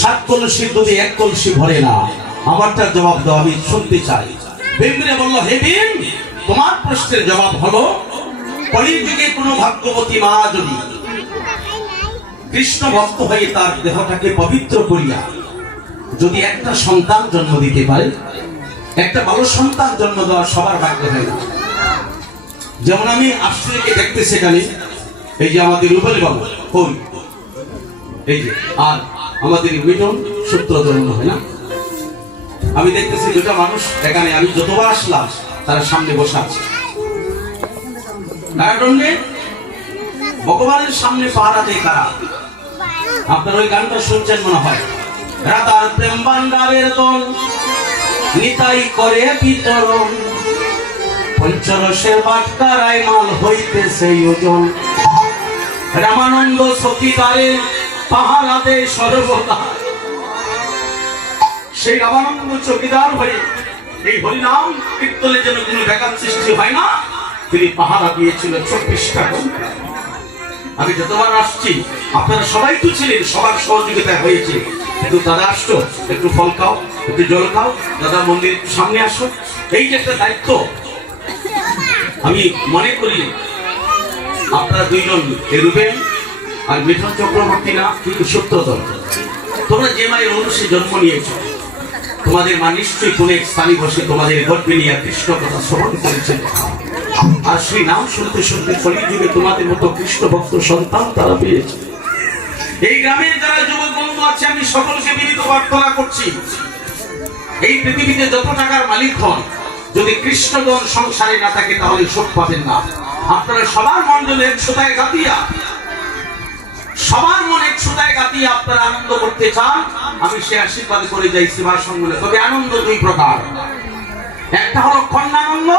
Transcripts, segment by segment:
সাত কলসির দুধে এক কলসি ভরে না। আমারটার জবাব দাও, আমি শুনতে চাই। ভীমরে বলল, হে ভীম, তোমার প্রশ্নের জবাব হলো, কলির যুগে কোনো ভাগ্যবতী মা যদি কৃষ্ণ ভক্ত হয়ে তার দেহটাকে পবিত্র করিয়া যদি একটা সন্তান জন্ম দিতে পারে, একটা ভালো সন্তান জন্ম দেওয়া সবার ভাগ্য হয় না। যেমন আমি আশ্রয়কে দেখতে সেখানে এই যে আমাদের রূপালী বাবু কই, এই যে, আর আমাদের মিটন সূত্র জন্ম হয় না। আমি দেখতেছি দুটা মানুষ এখানে, আমি যতবার আসলাম তারা সামনে বসে আছে। ভগবানের সামনে পাহারা দেয় কারা? আপনার ওই গানটা শুনছেন মনে হয়, রাধার প্রেম ভান্ডারের দল নিতাই করে বিতরণ, পঞ্চরসের বাটকারায় মাল হইতেছে ওজন, রামানন্দ সতীদারে পাহারা দেয় সর্বদা। সেই রামানন্দ চৌকিদার হয়ে এই হরিনাম কীর্তনের জন্য কোনো ব্যাঘাত সৃষ্টি হয় না, তিনি পাহারা দিয়েছিল 24টা ঘন্টা। আমি যতবার আসছি আপনারা সবাই তো ছিলেন, সবার সহযোগিতা হয়েছে, কিন্তু দাদা আসছো, একটু ফল খাও, একটু জল খাও, দাদা মন্দির সামনে আসো, এই যে একটা দায়িত্ব। আমি মনে করি আপনারা দুইজন রূপেন আর মিঠুন চক্রবর্তী না, কিন্তু সত্যধর, তোমরা যে মায়ের অনুষে জন্ম নিয়েছ, তোমাদের মা নিশ্চয়ই কোন এক স্থানে বসে তোমাদের গর্বে নিয়ে কৃষ্ণ কথা শ্রবণ করেছেন, আর সেই নাম শুনতে শুনতে কলিযুগে তোমাদের মতো কৃষ্ণ ভক্ত সন্তান তারা পেয়েছে। এই গ্রামের যারা যুবক বন্ধু আছে, আমি সকলকে বিনীত প্রার্থনা করছি, এই পৃথিবীতে যত টাকার মালিক হন, যদি কৃষ্ণগণ সংসারে না থাকে তাহলে সুখ পাবেন না। আপনারা সবার মন যদি একসাথে গাতিয়া, সবার মন একসাথে গাতিয়া আপনারা আনন্দ করতে চান, আমি সে আশীর্বাদ করে যাই সেবা সঙ্গে। তবে আনন্দ দুই প্রকার, একটা হলো খণ্ডানন্দ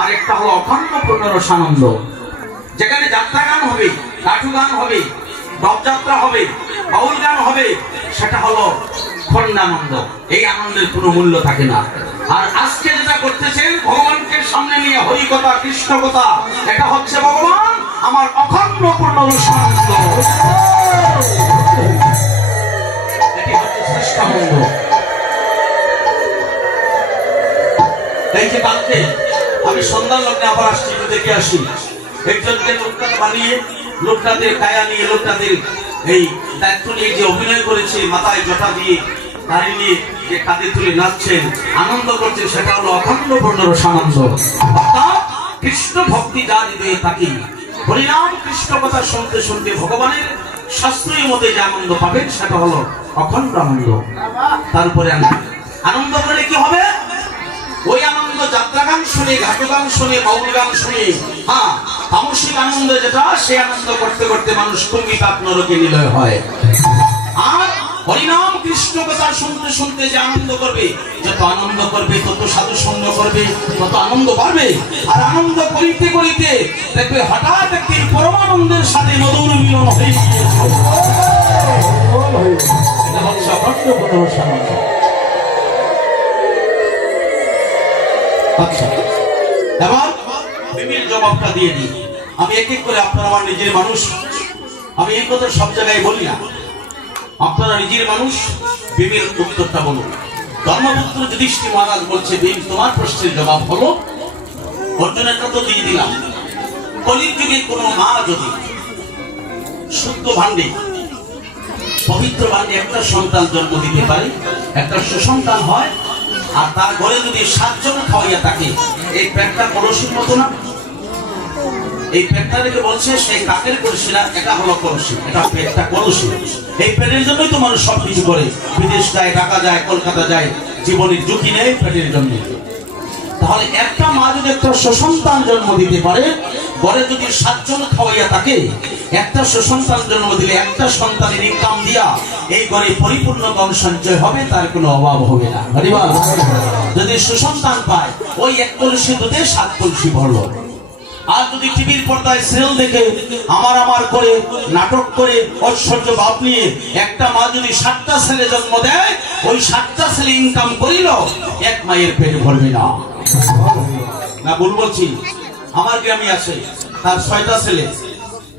আর একটা হলো অখণ্ড পূর্ণরসানন্দ। যেখানে যাত্রা গান হবে, লাঠু গান হবে, রথযাত্রা হবে, বাউল গান হবে, সেটা হলো খণ্ডানন্দ। এই আনন্দের কোনো মূল্য থাকে না। আর আজকে যেটা করতেছেন ভগবানকে সামনে নিয়ে হরি কথা কৃষ্ণ কথা, এটা হচ্ছে ভগবান আমার অখণ্ড পূর্ণরসানন্দ, এটি হচ্ছে শ্রেষ্ঠ আনন্দ। এই যে কালকে আমি সন্ধ্যার লগ্নে আবার আসছি, দেখে আসি একজনকে লোকনাথ বানিয়ে, লোকনাথের কায়া নিয়ে, লোকনাথের এই দায়িত্ব নিয়ে যে অভিনয় করেছে, মাথায় জটা দিয়ে দাঁড়িয়ে নিয়ে যে কাঁধে তুলে নাচছেন, আনন্দ করছেন, সেটা হলো অখণ্ড পূর্ণরসানন্দ। অর্থাৎ কৃষ্ণ ভক্তি যার হৃদয়ে থাকে, হরিনাম কৃষ্ণ কথা শুনতে শুনতে ভগবানের শাস্ত্রীয় মতে যে আনন্দ পাবেন, সেটা হলো অখণ্ড আনন্দ। তারপরে আনন্দ করলে কি হবে? ওই আনন্দ যাত্রা গান শুনে, ঘাট গান শুনে, বাউল গান শুনে, হ্যাঁ, তামসিক আনন্দ যেটা, সে আনন্দ করতে করতে মানুষ কুঙ্গি পাপ নরকে নিলয় হয়। আর হরিনাম কৃষ্ণ কথা শুনতে শুনতে যে আনন্দ করবে, যত আনন্দ করবে তত সাধু সঙ্গ করবে, তত আনন্দ বাড়বে। আর আনন্দ করিতে করিতে দেখবে হঠাৎ একটি পরমানন্দের সাথে মধুর মিলন হয়ে গিয়েছে। এটা হচ্ছে অখণ্ড পূর্ণরসানন্দ। আচ্ছা, এবার ভীমের জবাবটা দিয়ে দিই। আমি এক এক করে, আপনারা আমার নিজের মানুষ, আমি এই কথা সব জায়গায় বলি না, আপনারা নিজের মানুষ, ভীমের উত্তরটা বলুন। ধর্মপুত্র যুধিষ্ঠির মহারাজ বলছে, ভীম তোমার প্রশ্নের জবাব হলো, অর্জুনেরটা তো দিয়ে দিলাম, কলির যুগে কোনো মা যদি শুদ্ধ ভাণ্ডে, পবিত্র ভাণ্ডে একটা সন্তান জন্ম দিতে পারে, একটা সুসন্তান হয়, আর তার ঘরে যদি 7 জন খাওয়াইয়া থাকে, এই পেটটা কলসির মতো না? এই পেটটা দেখে বলছে সেই কাকের কলসি না, এটা হলো কলসি, এটা পেটটা কলসি। এই পেটের জন্যই তো মানুষ সবকিছু করে, বিদেশ যায়, ঢাকা যায়, কলকাতা যায়, জীবনের ঝুঁকি নেই পেটের জন্য। তাহলে একটা মা যদি একটা সুসন্তান জন্ম দিতে পারে, ঘরে যদি 7 জন খাওয়াইয়া থাকে, একটা সুসন্তান জন্ম দিলে একটা সন্তানের ইনকাম দিয়া এই ঘরে পরিপূর্ণ ধন সঞ্চয় হবে, তার কোনো অভাব হবে না। যদি সুসন্তান পায়, ওই 1 কলসি দুধে 7 কলসি ভরলো। আর যদি টিভির পর্দায় সিরিয়াল দেখে আমার আমার করে নাটক করে ঐশ্বর্য ভাব নিয়ে একটা মা যদি 7টা ছেলে জন্ম দেয়, ওই 7টা ছেলে ইনকাম করিল, এক মায়ের পেট ভরবে না। না ভুল বলছি? আমার গ্রামে আছে, তার 6টা ছেলে,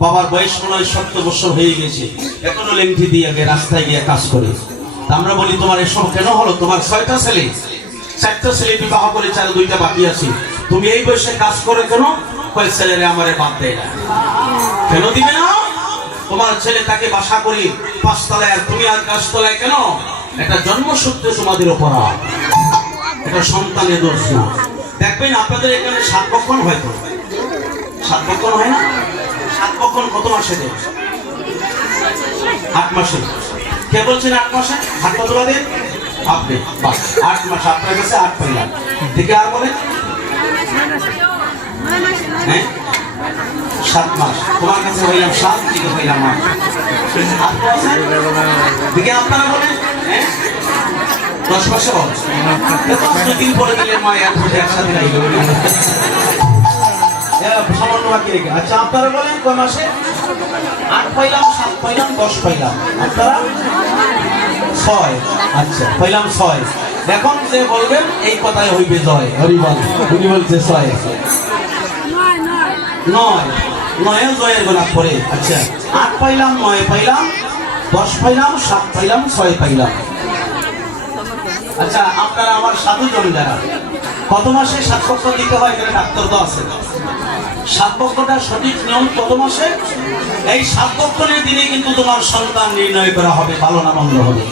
বাবার বয়স মনে হয় 70 বছর হয়ে গেছে, এখনো লেংটি দিয়ে আগে রাস্তায় গিয়ে কাজ করে। আমরা বলি তোমার এসব কেন হলো? তোমার 6টা ছেলে, 4টা ছেলে বিবাহ করে, 2টা বাকি আছে, তুমি এই বয়সে কাজ করে কেন? কয় ছেলেরে আমারে বাদ দেয় না। কেন দিবে না? তোমার ছেলে তাকে বাসা করি 5 তলায়, আর তুমি আর 10 তলায় কেন? এটা জন্মসূত্রে তোমাদের অপরাধ, এটা সন্তানের দোষ না। দেখবেন আপনাদের এখানে 7 বক্ষণ হয়তো 7 বক্ষণ হয় না? 7 বক্ষণ কত মাসে দেয়? 8 মাসে। কে বলছেন 8 মাসে? হাত কত বাদে? আপনি। 8 মাস আপনার কাছে 8 পাইলাম। দেখে আর বলেন হ্যাঁ 7 মাস তোমার কাছে হইলাম 7, দিকে হইলাম 8। দেখে আপনারা বলেন হ্যাঁ 10 মাসে হবে। 10 দিন পরে দিলে মা একসাথে লাগবে সামান্য বাকি রেখে। আচ্ছা আপনারা বলেন কয় মাসে? 8 পাইলাম, 7 পাইলাম, 10 পাইলাম, আপনারা 6। আচ্ছা পাইলাম 6। এখন যে বলবেন এই কথাই হইবে জয়। হরিবল। উনি বলছে 6 9 জয়ের গোনা পড়ে। আচ্ছা 8 পাইলাম, 9 পাইলাম, 10 পাইলাম, 7 পাইলাম, 6 পাইলাম। আচ্ছা আপনারা আমার সাধু জন যারা, কত মাসে 7 পক্ষ দিতে হয়? এখানে ডাক্তার তো আছে। 7 পক্ষটা সঠিক নিয়ম কত মাসে? এই 7 পক্ষের দিনে কিন্তু তোমার সন্তান নির্ণয় করা হবে, ভালো না মন্দ হবে।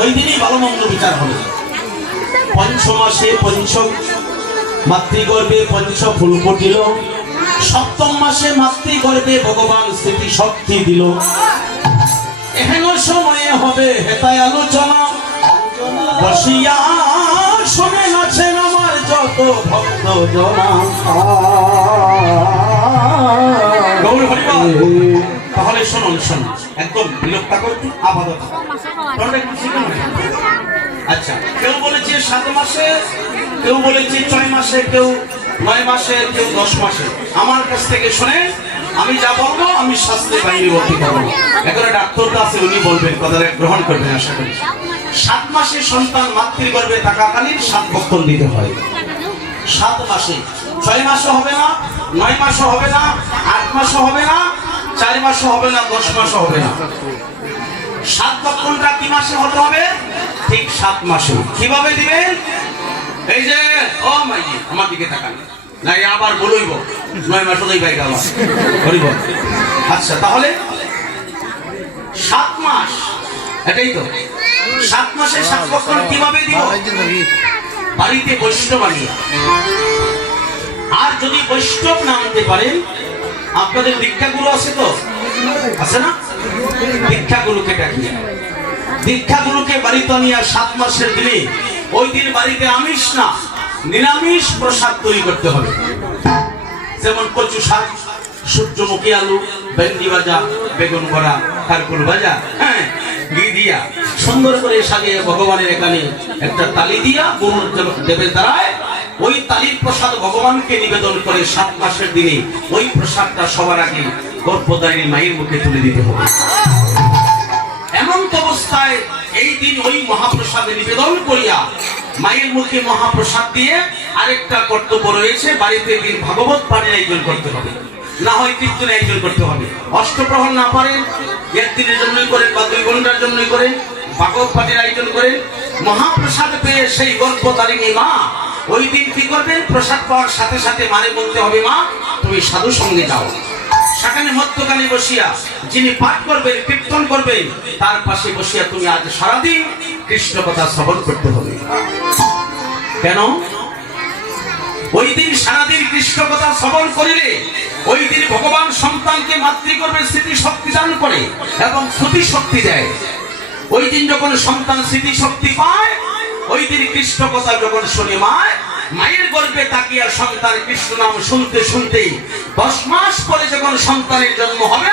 ওই দিনই ভালো মন্দ বিচার হবে। 5 মাসে পঞ্চ মাতৃগর্ভে পঞ্চ ফুল ফুটিল, 7ম মাসে মাতৃগর্ভে ভগবান স্মৃতি শক্তি দিল। এহেন সময়ে হবে হেতায় আলোচনা, বসিয়া শোনেন আছেন আমার যত ভক্ত জনা। তাহলে শুনুন একদম বিরক্ত করতে আপাতত। আচ্ছা কেউ বলেছে 7 মাসে, কেউ বলেছে 6 মাসে, কেউ 9 মাসে, কেউ 10 মাসে। আমার কাছ থেকে শুনে আমি যা বলবো আমি শাস্ত্রে বাইরে বলতে পারবো। এখানে ডাক্তারটা আছে, উনি বলবেন, কথাটা গ্রহণ করবেন আশা করি। 7 মাসে সন্তান মাতৃগর্ভে থাকাকালীন 7 বক্ষণ দিতে হয়। 7 মাসে, 6 মাসও হবে না, 9 মাসও হবে না, 8 মাসও হবে না, 4 মাসও হবে না, 10 মাসও হবে না। 7 বক্ষণটা কি মাসে হতে হবে? ঠিক 7 মাসে। কিভাবে দিবেন? এই যে ও মাইজি আমার দিকে তাকান না, আবার বলইব 9 মাস ওই ভাই গাওয়া বলিব। আচ্ছা তাহলে 7 মাস, এটাই তো 7 মাসে 7 বক্ষণ কিভাবে দিব? বাড়িতে বৈষ্ণব আনিয়া। আর যদি বৈষ্ণব না আনতে পারেন, আপনাদের দীক্ষাগুরু আছে তো, আছে না? দীক্ষাগুরুকে ডাকিয়া, দীক্ষাগুরুকে বাড়িতে নিয়ে 7 মাসের দিনে ওই দিন বাড়িতে আমিষ না নিরামিষ প্রসাদ তৈরি করতে হবে। যেমন কচু শাক, সূর্যমুখী আলু, ভেন্ডি ভাজা, বেগুন ভরা, কারকুল ভাজা, হ্যাঁ ঘি দিয়া সুন্দর করে সাজিয়ে ভগবানের এখানে একটা তালি দিয়া গুরুর দেবের দ্বারায় ওই তালির প্রসাদ ভগবানকে নিবেদন করে 7 মাসের দিনে ওই প্রসাদটা সবার আগে গর্ভধারিণী মায়ের মুখে তুলে দিতে হবে। এমন অবস্থায় এই দিন ওই মহাপ্রসাদে নিবেদন করিয়া মায়ের মুখে মহাপ্রসাদ দিয়ে আরেকটা কর্তব্য রয়েছে, বাড়িতে দিন ভাগবত পাঠের আয়োজন করতে হবে, না হয় কীর্তনের আয়োজন করতে হবে। অষ্টপ্রহর না পারেন, 1 দিনের জন্যই করেন বা 2 ঘন্টার জন্যই করেন, ভাগবত পাঠের আয়োজন করেন। মহাপ্রসাদ পেয়ে সেই গর্ভধারিণী মা ওই দিন কি করবেন? প্রসাদ পাওয়ার সাথে সাথে মানে বলতে হবে, মা তুমি সাধু সঙ্গে যাও। সেখানে মধ্যখানে বসিয়া যিনি পাঠ করবেন, কীর্তন করবেন, তার পাশে বসিয়া তুমি আজ সারাদিন কৃষ্ণ কথা শ্রবণ করতে হবে। কেন? ওই দিন সারাদিন কৃষ্ণ কথা শ্রবণ করিলে ওই দিন ভগবান সন্তানকে মাতৃগর্ভে স্মৃতি শক্তি দান করে এবং শ্রুতি শক্তি দেয়। ওই দিন যখন সন্তান স্মৃতি শক্তি পায়, ওই দিন কৃষ্ণ কথা যখন শুনে মায়ের গর্ভে তাকিয়া সন্তান কৃষ্ণ নাম শুনতে শুনতে 10 মাস পরে যখন সন্তানের জন্ম হবে,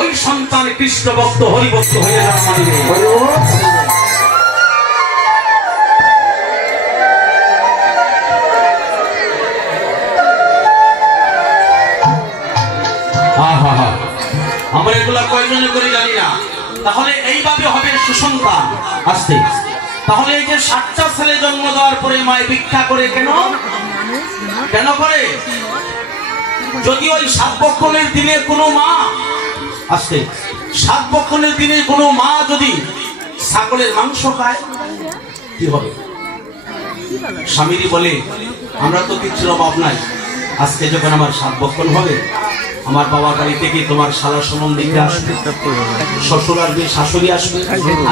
ওই সন্তান কৃষ্ণ ভক্ত হরিভক্ত হয়ে জন্ম নেবে। আমরা এগুলা কয়জনে করে জানি না। তাহলে এইভাবে হবে সুসন্তান আসতে। তাহলে এই যে 7টা ছেলে জন্ম দেওয়ার পরে মায়ে ভিক্ষা করে কেন? কেন করে? যদি ওই 7 বক্ষণের দিনে কোনো মা আসছে, 7 বক্ষণের দিনে কোনো মা যদি ছাগলের মাংস খায় কি হবে? স্বামীরই বলে আমরা তো কিছুর অভাব নাই, আজকে যখন আমার 7 বক্ষণ হবে আমার বাবার বাড়ি থেকে তোমার শালা সম্বন্ধীকে আসবে, শ্বশুর আসবে, শাশুড়ি আসবে,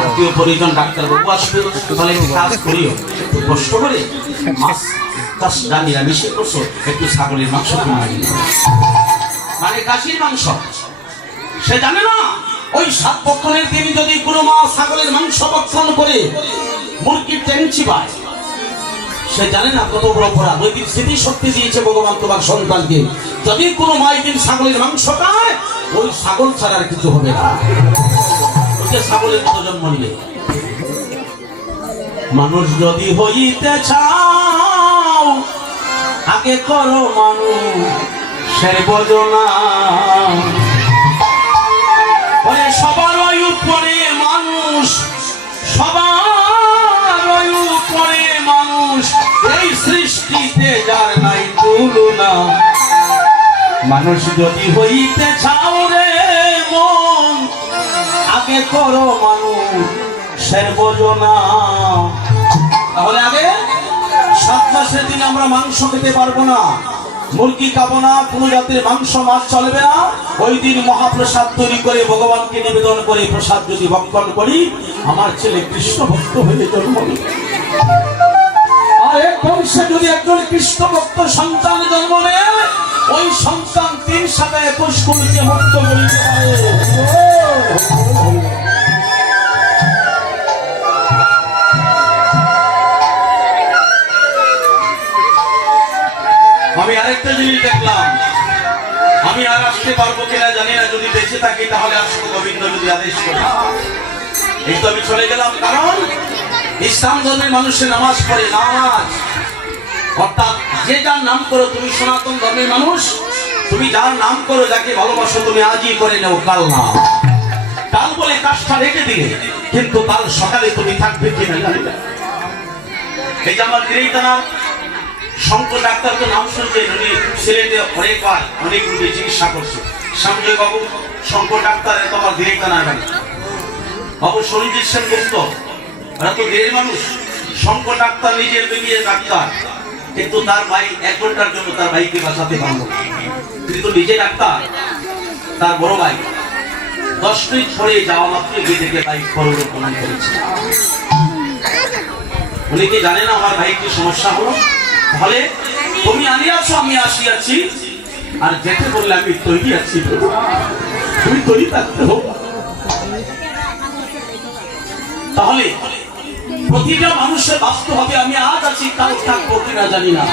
আত্মীয় পরিজন ডাক্তারবাবু আসবে, তাহলে একটু কাজ করিও, একটু কষ্ট করে মাছ চাষ ডালিয়া মিশে করছো, একটু ছাগলের মাংস মানে কাশির মাংস। সে জানে না ওই 7 বক্ষণের দিন যদি কোনো মা ছাগলের মাংস ভক্ষণ করে মুরগির টেনচি পায়, সে জানে না কত বড় অপরাধ। ওই দিন স্মৃতি শক্তি দিয়েছে ভগবান তোমার সন্তানকে, যদি কোনো মা দিন ছাগলের মাংস খায় ওই ছাগল ছাড়া আর কিছু হবে না, ওইটা ছাগলের মতো জন্ম নিবে। মানুষ যদি হইতে চাও আগে করো মানুষের বদনা, সবার উপরে মানুষ, সবার উপরে মানুষ, এই সৃষ্টিতে যার নাই তুলনা। মানুষ যদি হইতে চাও রে মন আগে করো মানুষের বোঝনা। তাহলে আগে 7 মাসের দিন আমরা মাংস খেতে পারবো না, মুরগি খাবো না, কোনো জাতের মাংস মাছ চলবে না। ওই দিন মহাপ্রসাদ তৈরি করে ভগবানকে নিবেদন করে প্রসাদ যদি ভক্ষণ করি আমার ছেলে কৃষ্ণ ভক্ত হয়ে জন্ম নেবে। আর এক বংশে যদি একজন কৃষ্ণ ভক্ত সন্তান জন্ম নেয় ওই সন্তান 3 সাথে 21 কোটিকে ভক্ত করিতে পারে। আমি আরেকটা জিনিস দেখলাম, আমি আর আসতে পারবো কিনা জানি না, যদি বেঁচে থাকি তাহলে আসবো গোবিন্দ যদি আদেশ করে। এই তো আমি চলে গেলাম, কারণ ইসলাম ধর্মের মানুষের নামাজ পড়ে, নামাজ অর্থাৎ যে যার নাম করো, তুমি সনাতন ধর্মের মানুষ, তুমি যার নাম করো, যাকে ভালোবাসো তুমি আজই করে নেও, কাল না। কাল বলে কাজটা রেখে দিলে কিন্তু কাল সকালে তুমি থাকবে কিনা জানি না। এই যে আমার গিরিতানা শঙ্কর ডাক্তার তো নাম শুনছেন, উনি সিলেটে অনেকবার অনেক রোগী চিকিৎসা করছে। সঞ্জয় বাবু শঙ্কর ডাক্তার তোমার গিরিতানার বাড়ি, বাবু সঞ্জিত সেন গুপ্ত, ওরা তো দেহের মানুষ। শঙ্কর ডাক্তার নিজের বেরিয়ে ডাক্তার, কিন্তু তার ভাই 1 ঘন্টার জন্য তার ভাইকে বাঁচাতে পারল। তিনি তো নিজে ডাক্তার, তার বড় ভাই 10 মিনিট পরে যাওয়া মাত্র গিয়ে থেকে বাইক পরিবর্তন করেছে। উনি কি জানেন আমার ভাই কি সমস্যা হলো? তাহলে তুমি আনিয়াছো আমি আসিয়াছি, আর যেতে বললে আমি তৈরি আছি, তুমি তৈরি থাকতে হোক। তাহলে প্রতিটা মানুষের বাঁচতে হবে, আমি আজ আছি কাল থাকবো কিনা জানি না,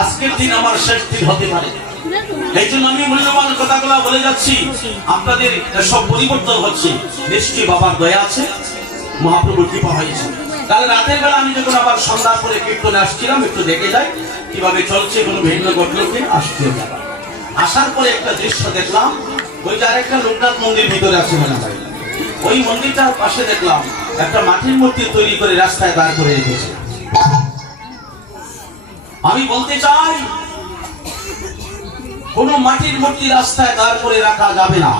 আজকের দিন আমার শেষ দিন হতে পারে। এই জন্য আমি মূল্যবান কথাগুলো বলে যাচ্ছি, আপনাদের সব পরিবর্তন হচ্ছে, নিশ্চয়ই বাবার দয়া আছে, মহাপ্রভুর কৃপা হয়েছে। কাল রাতের বেলা আমি যখন আবার সন্ধ্যার পরে কীর্তনে আসছিলাম, একটু দেখে যাই কিভাবে চলছে, কোনো ভিন্ন ঘটলো কি আসছিল। আসার পরে একটা দৃশ্য দেখলাম, ওই যে আরেকটা লোকনাথ মন্দির ভিতরে আছে মনে হয়, ওই মন্দিরটার পাশে দেখলাম একটা মাটির মূর্তি তৈরি করে রাস্তায় দাঁড় করে রেখেছে। আমি বলতে চাই কোন মাটির মূর্তি রাস্তায় দাঁড় করে রাখা যাবে না।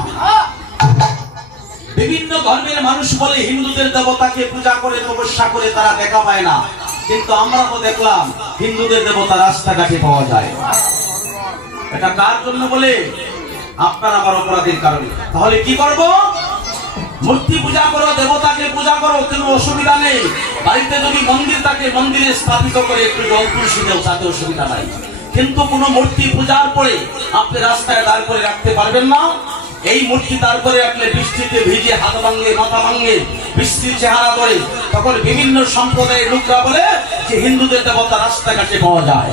বিভিন্ন ধর্মের মানুষ বলে হিন্দুদের দেবতাকে পূজা করে তপস্যা করে তারা দেখা পায় না, কিন্তু আমরা তো দেখলাম হিন্দুদের দেবতা রাস্তাঘাটে পাওয়া যায়। এটা কার জন্য বলে? আপনার আমার অপরাধের কারণে। তাহলে কি করব? মূর্তি পূজা করো, দেবতাকে পূজা করো, কোনো অসুবিধা নেই। বাড়িতে যদি মন্দির থাকে মন্দিরে স্থাপিত করে একটু জল তুলসী দেও, তাতে অসুবিধা নাই। কিন্তু কোনো মূর্তি পূজার পরে আপনি রাস্তায় দাঁড় করে রাখতে পারবেন না। এই মূর্তি তারপরে রাখলে বৃষ্টিতে ভিজে হাত ভাঙে, মাথা ভাঙে, বৃষ্টির চেহারা করে, তখন বিভিন্ন সম্প্রদায়ের লোকরা বলে যে হিন্দুদের দেবতা রাস্তাঘাটে পাওয়া যায়।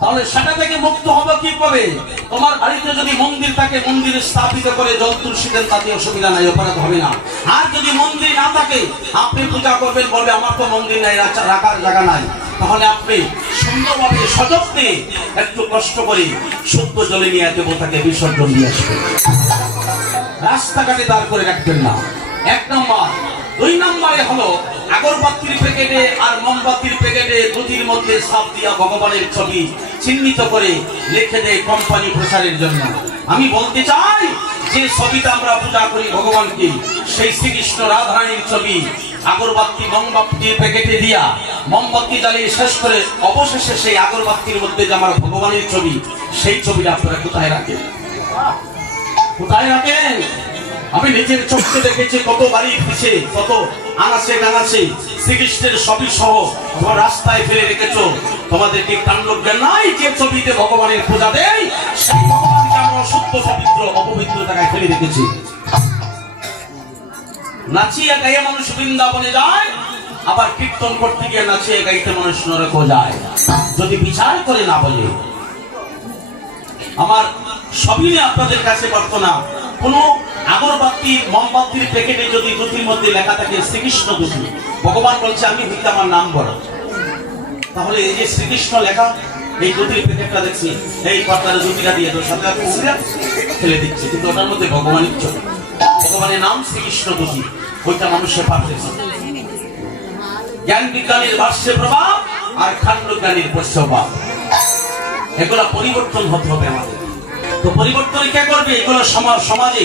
তাহলে সেটা থেকে মুক্ত হবে কি পাবে? তোমার বাড়িতে যদি মন্দির থাকে মন্দিরে স্থাপিত করে জল তুলসী দেন, তাতে অসুবিধা নাই, অপরাধ হবে না। আর যদি মন্দির না থাকে আপনি পূজা করবেন, বলবে আমার তো মন্দির নাই, রাখার জায়গা নাই, তাহলে আপনি সুন্দরভাবে সযত্নে একটু কষ্ট করে শুদ্ধ জলে নিয়ে দেবতাকে বিসর্জন দিয়ে আসবেন। রাস্তাঘাটে দাঁড় করে রাখবেন না। 1 নম্বর। দুই নম্বরে হলো আগরবাতির প্যাকেটে আর মোমবাতির প্যাকেটে দুটির মধ্যে ছাপ দিয়া ভগবানের ছবি চিহ্নিত করে লিখে দেয় কোম্পানি প্রচারের জন্য। আমি বলতে চাই যে ছবিটা আমরা পূজা করি ভগবানকে, সেই শ্রীকৃষ্ণ রাধারানীর ছবি আগরবাতি মোমবাতির প্যাকেটে দিয়া মোমবাতি জ্বালিয়ে শেষ করে অবশেষে সেই আগরবাতির মধ্যে যে আমার ভগবানের ছবি, সেই ছবিটা আপনারা কোথায় রাখেন? কোথায় রাখেন? আমি নিজের চোখে দেখেছি কত বাড়ি পিছে, কত আনাচে কানাচে শ্রীকৃষ্ণের ছবি সহ তোমার রাস্তায় ফেলে রেখেছো। তোমাদের কি কাণ্ডজ্ঞান নাই? যে ছবিতে ভগবানের পূজা দেয় সেই ভগবানকে আমরা অশুদ্ধ পবিত্র অপবিত্র জায়গায় ফেলে রেখেছি। নাচিয়ে গায়ে মানুষ বৃন্দাবনে যায়, আবার কীর্তন করতে গিয়ে নাচিয়ে গাইতে মানুষ নরকে যায়, যদি বিচার করে না বলে। আমার সবই আপনাদের কাছে প্রার্থনা, কোন আগরবাতি মোমবাতির প্যাকেটে যদি দুটির মধ্যে লেখা থাকে শ্রীকৃষ্ণ দুটি, ভগবান বলছে আমি হইতে আমার নাম বড়, তাহলে এই যে শ্রীকৃষ্ণ লেখা এই দুটির প্যাকেটটা দেখছি এই পাতার দুটিটা দিয়ে তোর সাথে ফেলে দিচ্ছে, কিন্তু ওটার মধ্যে ভগবানের ছবি, ভগবানের নাম শ্রীকৃষ্ণ দুটি, ওইটা মানুষের পাঠাচ্ছে। জ্ঞান বিজ্ঞানের ভাষ্যে প্রভাব আর কাণ্ডজ্ঞানের প্রভাব, এগুলা পরিবর্তন হতে হবে আমাদের। তো পরিবর্তন কে করবে? এগুলো সমাজে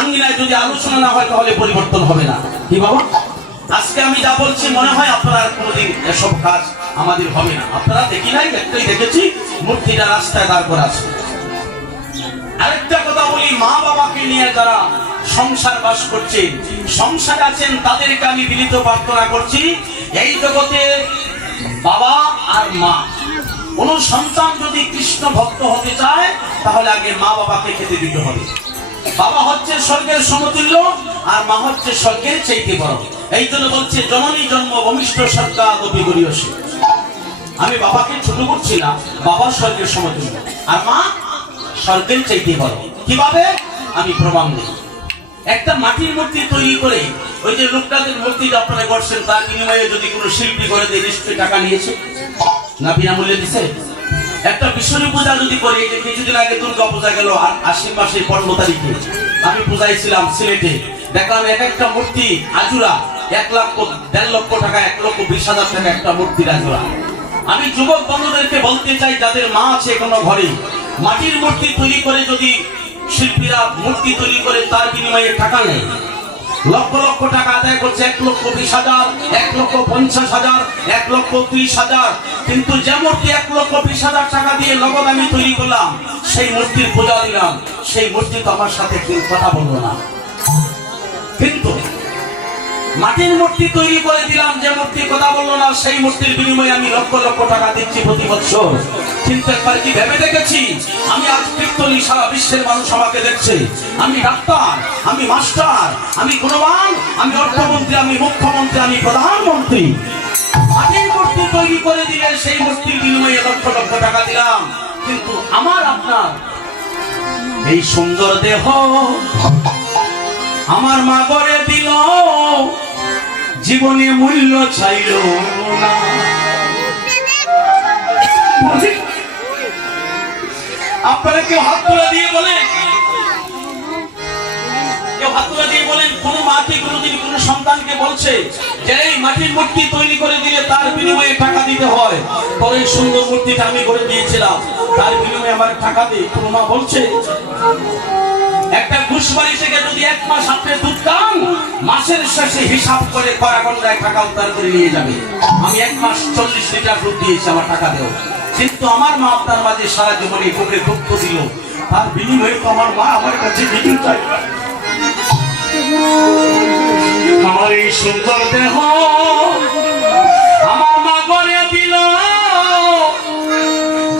আঙ্গিনায় যদি আলোচনা না হয় তাহলে পরিবর্তন হবে না। কি বাবা, আজকে আমি যা বলছি মনে হয় আপনারা কোনোদিন এসব কাজ আমাদের হবে না। আপনারা দেখি নাই, একটাই দেখেছি, মূর্তিটা রাস্তায় দাঁড় করা আছে। আরেকটা কথা বলি, মা বাবাকে নিয়ে যারা সংসার বাস করছে, সংসার আছেন, তাদেরকে আমি বিনীত প্রার্থনা করছি, এই জগতে বাবা আর মা, কোন সন্তান যদি কৃষ্ণ ভক্ত হতে চায় তাহলে আগে মা বাবাকে খেতে দিতে হবে। বাবা হচ্ছে স্বর্গের সমতুল্য আর মা হচ্ছে স্বর্গের চাইতে বড়। এই জন্য বলছে জননী জন্ম ভূমিষ্ঠ সত্তা গোপী গরিয়সী। আমি বাবাকে ছোট করছি না, বাবা স্বর্গের সমতুল্য আর মা স্বর্গের চাইতে বড়। কিভাবে? আমি প্রমাণ দিই। একটা মাটির মূর্তি তৈরি করে, ওই যে লোকটাদের মূর্তিটা আপনারা করছেন, তার বিনিময়ে যদি কোনো শিল্পী করে দিয়ে নিশ্চয়ই টাকা নিয়েছে না, বিনামূল্যে দিছে। একটা বিশ্বরূপ পূজা যদি করি, এই যে কিছুদিন আগে দুর্গা পূজা গেল আশ্বিন মাসের 15 তারিখে, আমি পূজাইছিলাম সিলেটে, দেখলাম এক একটা মূর্তি আজুরা 1 লক্ষ 1.5 লক্ষ টাকা, 1,20,000 টাকা একটা মূর্তির আজুরা। আমি যুবক বন্ধুদেরকে বলতে চাই, যাদের মা আছে কোনো ঘরে, মাটির মূর্তি তৈরি করে যদি শিল্পীরা মূর্তি তৈরি করে তার বিনিময়ে টাকা নেয়, লক্ষ লক্ষ টাকা আদায় করছে, 1,20,000, 1,50,000, 1,30,000, কিন্তু যে মূর্তি 1,20,000 টাকা দিয়ে নগদ আমি তৈরি করলাম, সেই মূর্তির পূজা দিলাম, সেই মূর্তি তো আমার সাথে কথা বললো না। কিন্তু মাটির মূর্তি তৈরি করে দিলাম, যে মূর্তি কথা বললো না, সেই মূর্তির বিনিময়ে আমি লক্ষ লক্ষ টাকা দিচ্ছি প্রতি বছর। কিন্তু একবার কি ভেবে দেখেছি, আমি আজ কীর্তনী, সারা বিশ্বের মানুষ আমাকে দেখছে, আমি ডাক্তার, আমি মাস্টার, আমি গুণবান, আমি অর্থমন্ত্রী, আমি মুখ্যমন্ত্রী, আমি প্রধানমন্ত্রী। মাটির মূর্তি তৈরি করে দিলে সেই মূর্তির বিনিময়ে লক্ষ লক্ষ টাকা দিলাম, কিন্তু আমার আপনার এই সুন্দর দেহ আমার মা করে দিল, জীবনে মূল্য চাইল না। আপনারা কেউ হাত তুলে দিয়ে বলেন, কেউ হাত তুলে দিয়ে বলেন, কোন মাকে কোনদিন কোন সন্তানকে বলছে যে এই মাটির মূর্তি তৈরি করে দিলে তার বিনিময়ে টাকা দিতে হয়, পরে সুন্দর মূর্তিটা আমি করে দিয়েছিলাম, তার বিনিময়ে আমার টাকা দিই? কোন মা বলছে? একটা ঘুষবাড়ি থেকে যদি 1 মাস আপনি দুধ খান, মাসের শেষে হিসাব করে কড়াগন্ডায় টাকা উদ্ধার করে নিয়ে যাবে। আমি 1 মাস 40 লিটার দুধ দিয়েছি, আমার টাকা দেও। কিন্তু আমার মা আপনার মাঝে সারা জীবনে বুকে দুঃখ দিল, তার বিনিময়ে তো আমার মা আমার কাছে কিছু চাই না। আমার এই সুন্দর দেহ আমার মা করে দিল,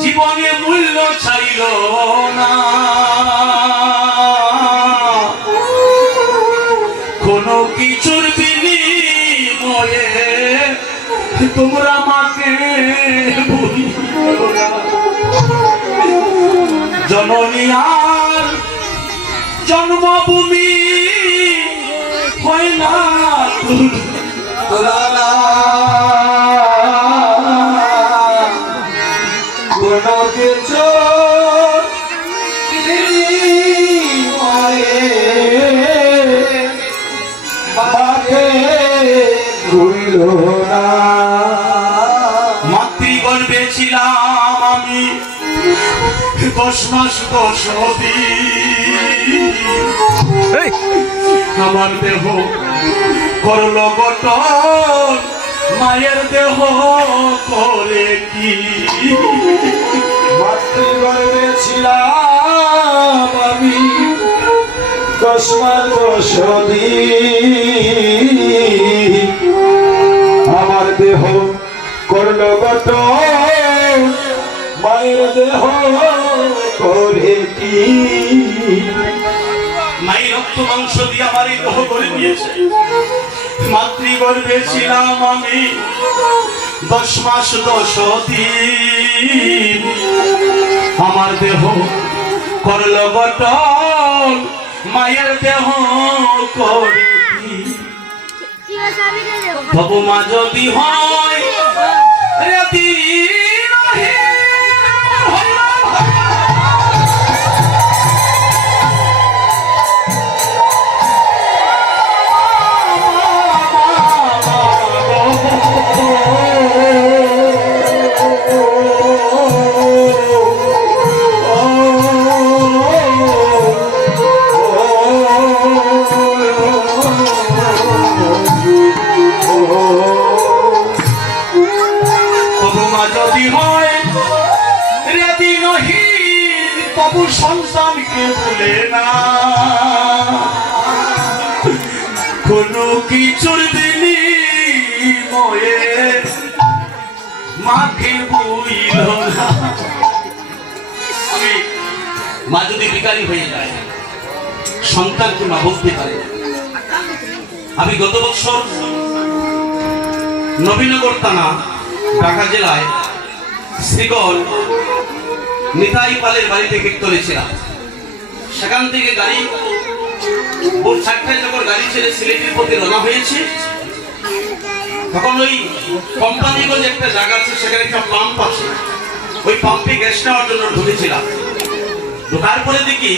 জীবনে মূল্য চাইল না। কোনো কিছুর বিনিময়ে তোমরা মাকে ভুলিও না। জননী আর জন্মভূমি হয় না তুলনা, কোনো কিছু বিনিময়ে মাকে হইল না। মাতৃগর্ভে ছিলাম আমি 10 মাস 10 দিন, আমার দেহ করল গঠন, মায়ের দেহ করে কি। মাতৃগর্ভে ছিলাম আমি 10 মাস 10 দিন, আমার দেহ করল গঠন, মায়ের দেহ করে কি। মায়ের রক্ত মাংস দিয়ে আমার এই দেহ করে দিয়েছে। মাতৃগর্ভে ছিলাম আমি 10 মাস 10 দিন, আমার দেহ করল গঠন, মায়ের দেহ করে কি। তবু মা যদি হয় রাতি তবু সন্তানকে ভুলে না, কোনো কিছুর বিনিময়ে মাকে ভুলিল না। মা যদি বিকারী হয়ে যায়, সন্তানকে মা বলতে পারে। আমি গত বছর নবীনগর থানা ঢাকা জেলায় শ্রীগল নিতাই পালের বাড়িতে কীর্তনে ছিলাম। সেখান থেকে গাড়ি ভোর 4টায় যখন গাড়ি ছেড়ে সিলেটের পথে রওনা হয়েছে, তখন ওই কোম্পানিগঞ্জ একটা জায়গা আছে, সেখানে একটা পাম্প আছে। ওই পাম্পে গ্যাস নেওয়ার জন্য ঢুকেছিলাম। ঢোকার পরে দেখি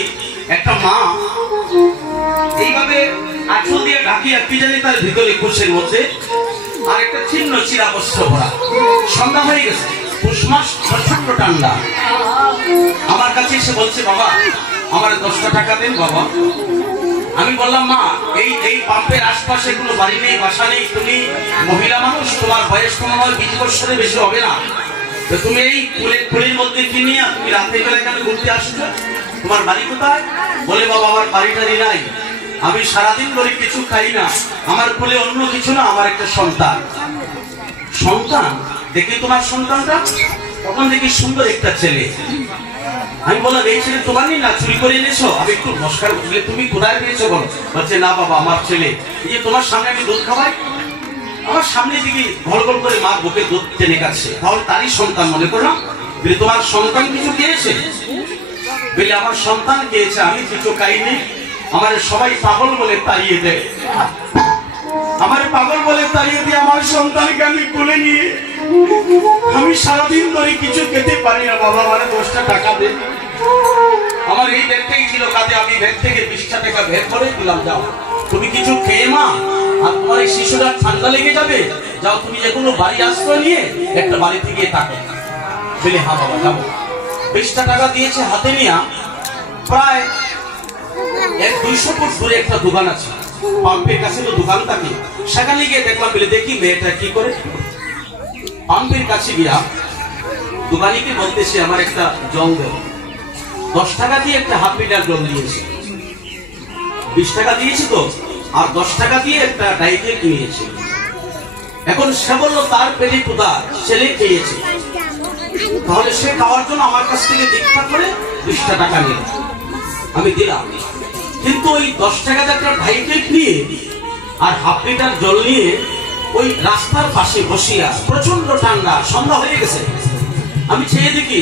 একটা মা এইভাবে আঁচল দিয়ে ঢাকিয়া কি জানি তার ভিতরে কোষের মধ্যে আর একটা ছিন্ন চিরা বস্ত্র ভরা। সন্ধ্যা হয়ে গেছে, পুষ মাস, প্রচন্ড ঠান্ডা। আমার কাছে এসে বলছে, বাবা আমার 10টা টাকা দেন বাবা। আমি বললাম, মা এই পাম্পের আশপাশে কোনো বাড়ি নেই, বাসা নেই, তুমি মহিলা মানুষ, তোমার বয়স কোনো 20 বছরের বেশি হবে না, তো তুমি এই ফুলের মধ্যে কি নিয়ে তুমি রাতের বেলা এখানে ঘুরতে আসছো, তোমার বাড়ি কোথায়? বলে, বাবা আমার বাড়িটারি নাই, আমি সারাদিন ধরে কিছু খাই না, আমার কোলে অন্য কিছু না, আমার একটা সন্তান। সন্তান? দেখি তোমার সন্তানটা। তখন দেখি সুন্দর একটা ছেলে। আমি বললাম, এই ছেলে তোমার নেই না, চুরি করে এনেছো? আমি একটু নমস্কার করলে, তুমি কোথায় পেয়েছো বলো? বলছে, না বাবা আমার ছেলে, এই যে তোমার সামনে আমি দুধ খাওয়াই, আমার সামনে দিকে ঘর ঘর করে মা বুকে দুধ টেনে কাটছে, তাহলে তারই সন্তান মনে করলাম। বলে, তোমার সন্তান কিছু খেয়েছে? বলে, আমার সন্তান খেয়েছে, আমি কিছু খাইনি, আমার সবাই পাগল বলে তাড়িয়ে দেয়। আমার পাগল বলে তাড়িয়ে দিয়ে আমার সন্তানকে আমি কোলে নিয়ে আমি সারাদিন ধরে কিছু খেতে পারি না, বাবা আমার 10টা টাকা দে। আমার এই ব্যাগটাই ছিল কাঁধে, আমি ব্যাগ থেকে 20টা টাকা বের করে দিলাম, যাও তুমি কিছু খেয়ে মা, আর তোমার এই শিশুরা ঠান্ডা লেগে যাবে, যাও তুমি যে কোনো বাড়ি আশ্রয় নিয়ে একটা বাড়িতে গিয়ে থাকো। বলে, হ্যাঁ বাবা যাবো। 20টা টাকা দিয়েছে হাতে নিয়ে, প্রায় 100-200 ফুট দূরে একটা দোকান আছে, পাম্পের কাছে তো দোকান থাকে, সেখানে গিয়ে দেখলাম। বলে, দেখি মেয়েটা কি করে। পাম্পের কাছে গিয়া দোকানিকে বলতেছে, আমার একটা জল দেব। 10 টাকা দিয়ে একটা হাফ লিটার জল দিয়েছে, 20 টাকা দিয়েছি তো, আর 10 টাকা দিয়ে একটা ডাইকেল কিনেছে। এখন সে বললো তার পেটে ক্ষুধা, ছেলে খেয়েছে, তাহলে সে খাওয়ার জন্য আমার কাছ থেকে দীক্ষা করে 20টা টাকা নিল। আমি দিলাম, কিন্তু ওই 10 টাকাতে একটা ডাইকেল নিয়ে আর হাফ লিটার জল নিয়ে ওই রাস্তার পাশে বসিয়া, প্রচন্ড ঠান্ডা, সন্ধ্যা হয়ে গেছে, আমি ছেড়ে দেখি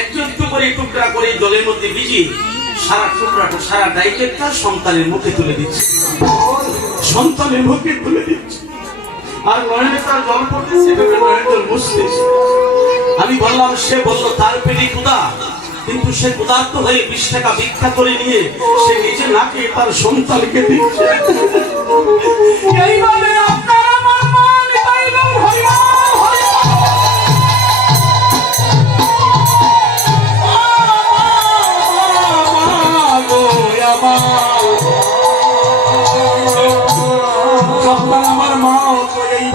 একটু একটু করে টুকরা করে জলের মধ্যে ভিজিয়ে সারা টুকরাটা, সারা ডাইকেটটা সন্তানের মুখে তুলে দিচ্ছে, সন্তানের মুখে তুলে দিচ্ছে, আর নয়নে তার জল পড়তেছে, নয়নের জল মুছতেছে। আমি বললাম, সে বললো তার পেটে ক্ষুধা, কিন্তু সে ক্ষুধার্ত হয়ে 20 টাকা ভিক্ষা করে নিয়ে সে নিজে না খেয়ে তার সন্তানকে দিচ্ছে। এইভাবে আপনারা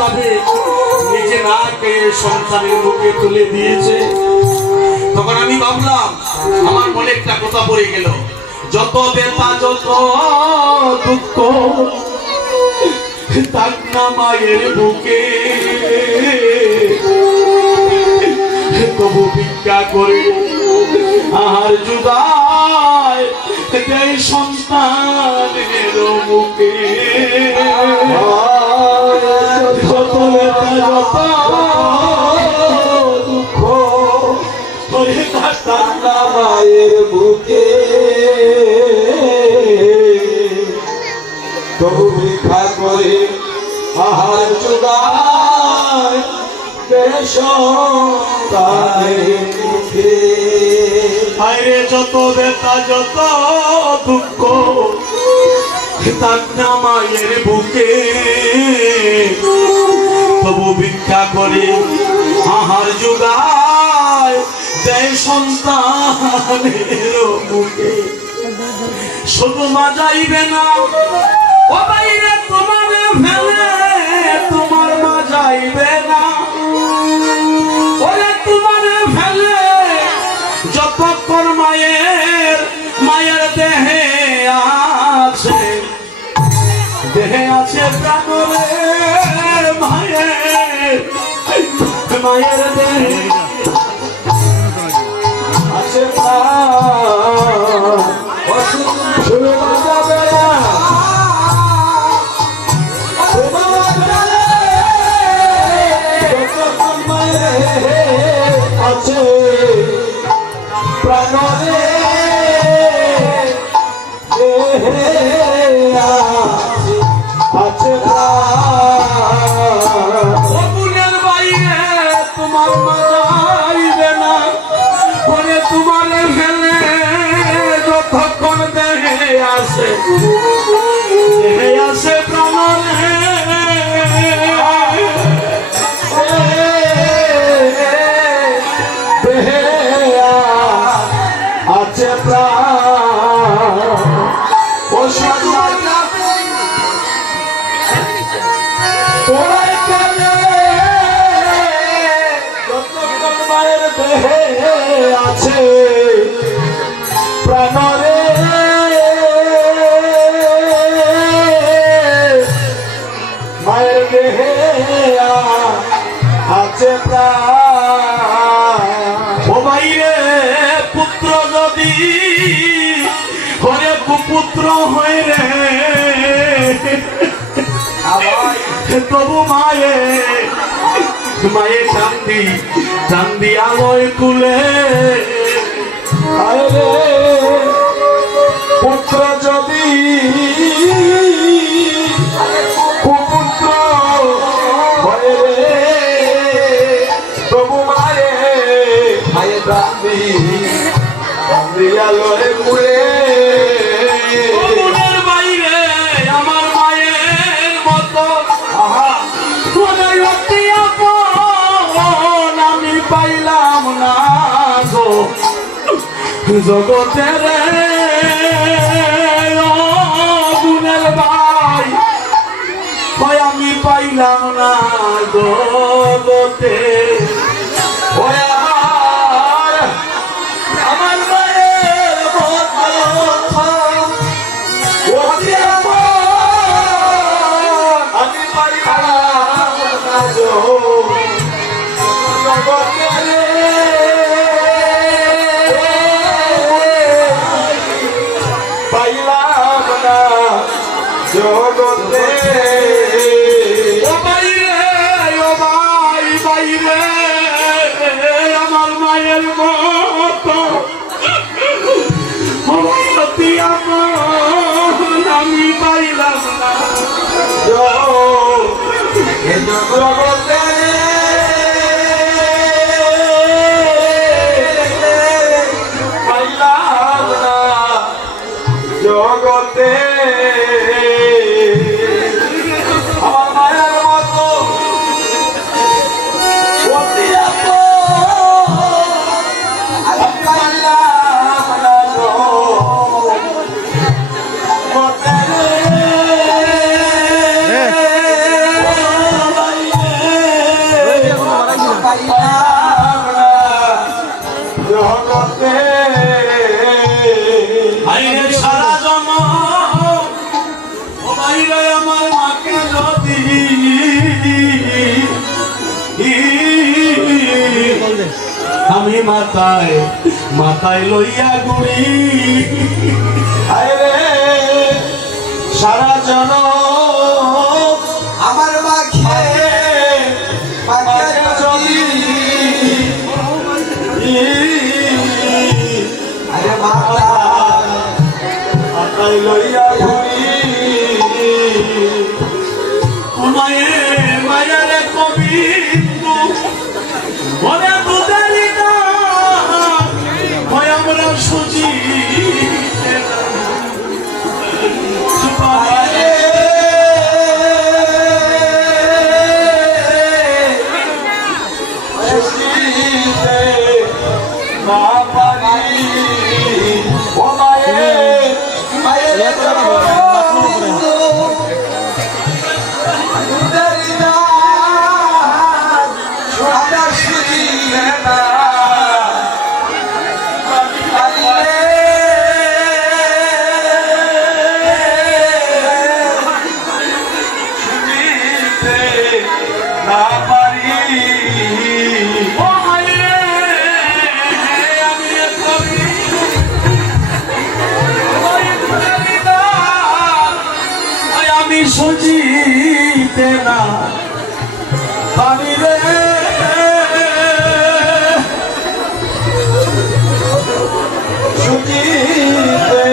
পাবে নিজে না খেয়ে সংসারের মুখে তুলে দিয়েছে। তখন আমি ভাবলাম, আমার মনে একটা কথা পড়ে গেল, যত ব্যথা যত দুঃখ থাক না মায়ের বুকে, তবু ভিক্ষা করে আহার জুগায় দেয় সন্তানের মুখে। যত ব্যথা যত দুঃখ থাক না মায়ের বুকে, তবু ভিক্ষা করে আহার জোগায় সন্তানের মুখে। আরে যত ব্যথা যত দুঃখ থাক না মায়ের বুকে, তবু ভিক্ষা করে আহার জোগায় দেয় সন্তানের মুখে। শুধু মা যাইবে না ও বাইরে তোমার ফেলে, তোমার মা যাইবে না ওরে তোমার ফেলে, যতক্ষণ মায়ের দেহে আছে, দেহে আছে প্রাণরে মায়ের দেহে আছে প্রাণ, শুনে যাবে না আছে প্রাণরে আছে অগুনের বাইরে তোমার মা যাইবে না ওরে তোমার ফেলে, যতক্ষণ দেহে আসে প্রাণরে আছে প্রাণ। ও তোরাই কালে যতক্ষণ মায়ের দেহে আছে প্রাণরে মায়ের দেহে আছে প্রাণ। ও বাইরে পুত্র যদি হরে কুপুত্র হয়ে রে, তবু মায়ে চান্দি আলোয় কুলে। আরে পুত্র যদি কুপুত্র হয়ে রে, তবু মায়ে চান্দি আলোয় কুলে। অগুনের বাইরে আমার মায়ের মতো আমি পাইলাম না গো জগতের অগুনের ভাই, আমি পাইলাম না জগতে। আমার মায়ের মতো আমি পাইলাম না জগতে, পাইলাম না জগতে। ও বাইরে ও বাইরে আমার মায়ের মতো আমি পাইলাম না জগতে। পাইলাম না জগতে। আমার মায়ের মতো অতি আপন আমি পাইলাম না জগতে। মাথায় মাথায় লইয়া গুড়ি আরে সারা জন আমার মাখে মাখে যদি আরে মাথায় লইয়া গুড়ি মায়ে মায়ারে কবি মনে বুঝালি না ভয় আমরা সুজি সুজিতে না পারি রে সুজিতে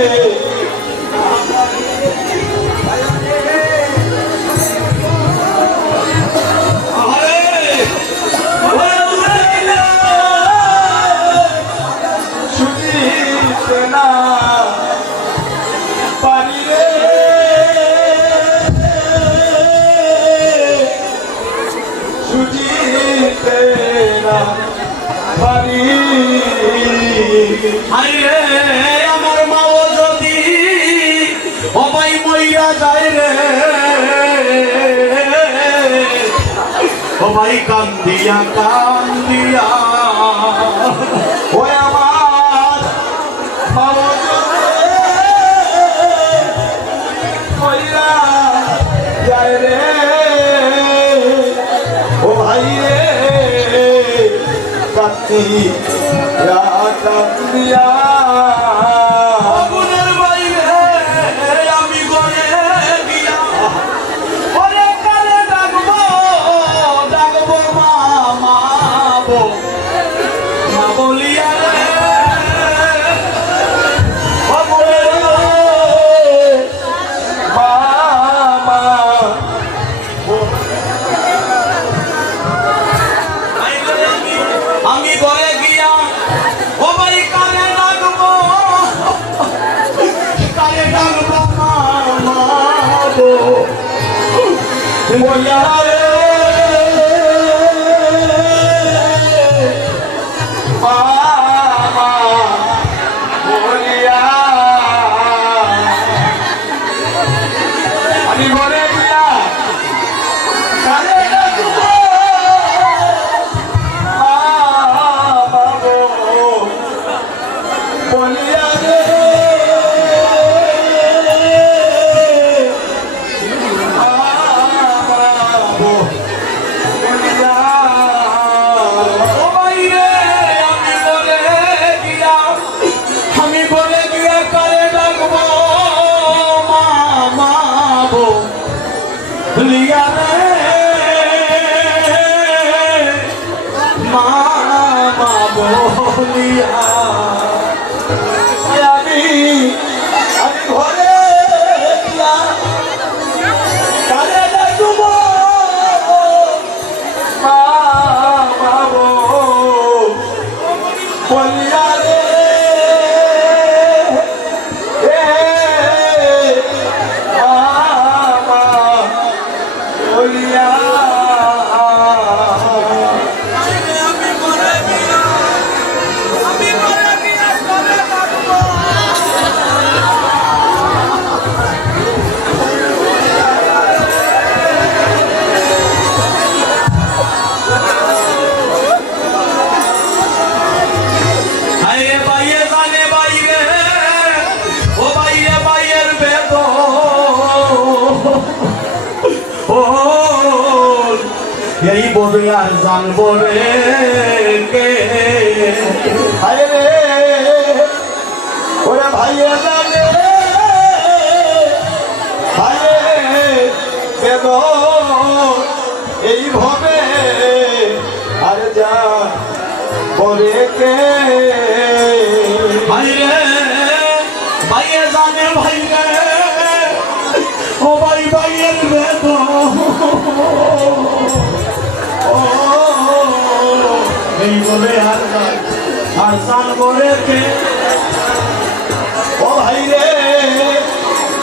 সুজিতে না পারি রে আমার মাও যদি অবাই মইয়া যায় রে অবাই কান্দিয়া কান্দিয়া ওই আমার মাও মইয়া যায় রে ও ভাই রে কান্দিয়া কান্দিয়া আগুনের বাইরে আমি গলে গিয়া ওরে কালে ডাকবো ডাকবো মামাবো মা বলিয়া রে আগুনের মামা আমি ঘরে গিয়া ও ভাই কানে ডাকবো মামাবো বলিয়া রে মামা বলিয়া আমি ঘরে গিয়া কানে ডাকবো বলিয়া রে আমি বলে গিয়া কারে ডাকবো মামাবো বলিয়া রে মামাবো বলিয়া আমি ঘরে গিয়া কারে ডাকবো মামাবো বলিয়া রে মামা বলিয়া এই বলে আর জানবো রে কে হায় রে ওরে ভাইয়া জানে হায় বেদ এই ভবে আর যা বলে কে ভাই রে ভাইয়ে জানে ভাই রে ও ভাই ভাইয়ের বেদ এই বলে আর জানবো রে কে ও ভাই রে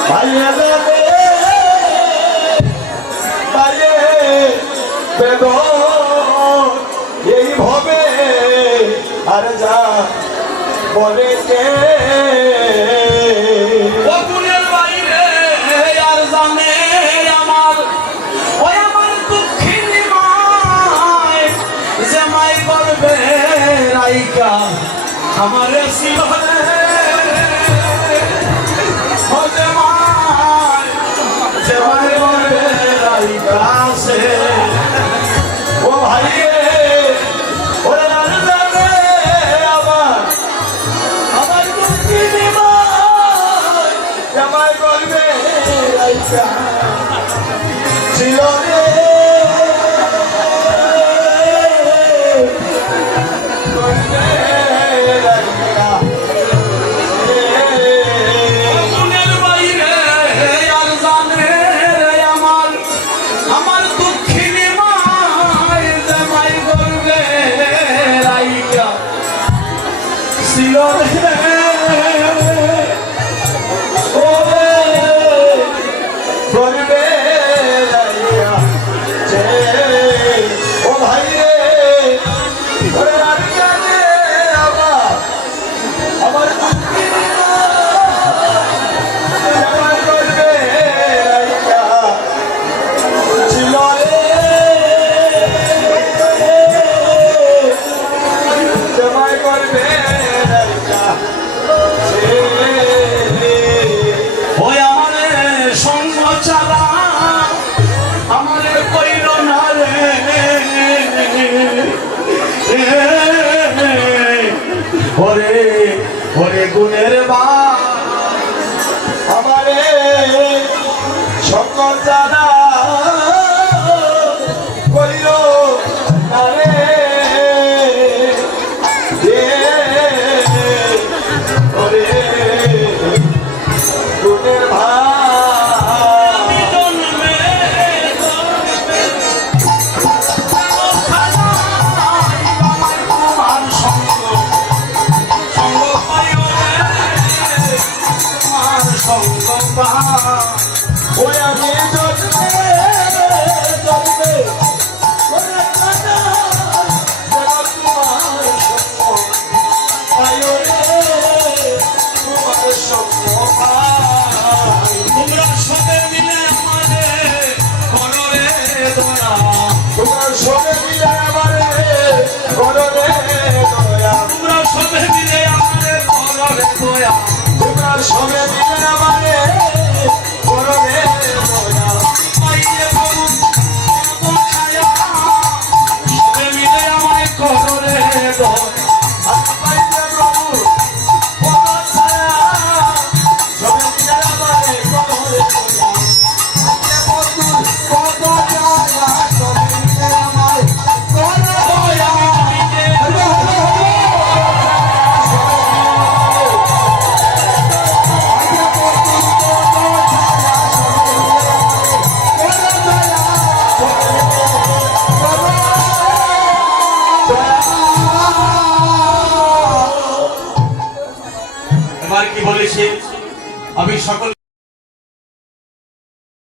ভাইয়া জানে ভাইয়ে বেদ এই ভবে আর যা বলে কে বকুলের বাইরে আর জানে আমার ওই আমার দুঃখিনী মায় যে মাই করবে রাইকা আমার শিবরে ও যে মাই করবে রাইকা সে ও ভাই রে ওরে আর জানে আমার আমার দুঃখিনী মা জামাই করবে রাইকা ছিল রে করবে রাইকা বকুলের বাইরে আর জানে আমার আমার দুঃখিনী মায় যে মাই করবে রাইকা ছিল রে ও করবে রাইকা যে ও ভাই রে ওরে আর জানে আমার দুঃখিনী মা জামাই করবে রাইকা ছিল রে জামাই করবে রাইকা ওই আমারে সঙ্গ চালা আমারে কইল না রে ওরে ওরে গুণের বা আমারে সকল জানা করিল আরে ওরে গুণের ভাই জন্মে তোমার সঙ্গ সঙ্গ পাইও রে তোমার সঙ্গ পা ওই আমি জন্মে জন্মে ওরে কানা যারা তোমার সঙ্গ পাইও রে তোমার সঙ্গ পাই তোমরা সবে মিলে আমারে করো রে দয়া তোমার সবে মিলে আমারে করো রে দয়া তোমরা সবে মিলে আমারে করো রে দয়া তোমার সবে মিলে আমারে করো রে দয়া পাইয়ে করুন কত ছায়া সবে মিলে আমায় করো রে দয়া হাত পাইতে প্রভু কত ছায়া সবে মিলে আমারে করো রে দয়া হাতে বন্ধুর কত ছায়া সবে মিলে আমারে করো দয়া হরে হরে হরে এবার কি বলেছে আমি সকল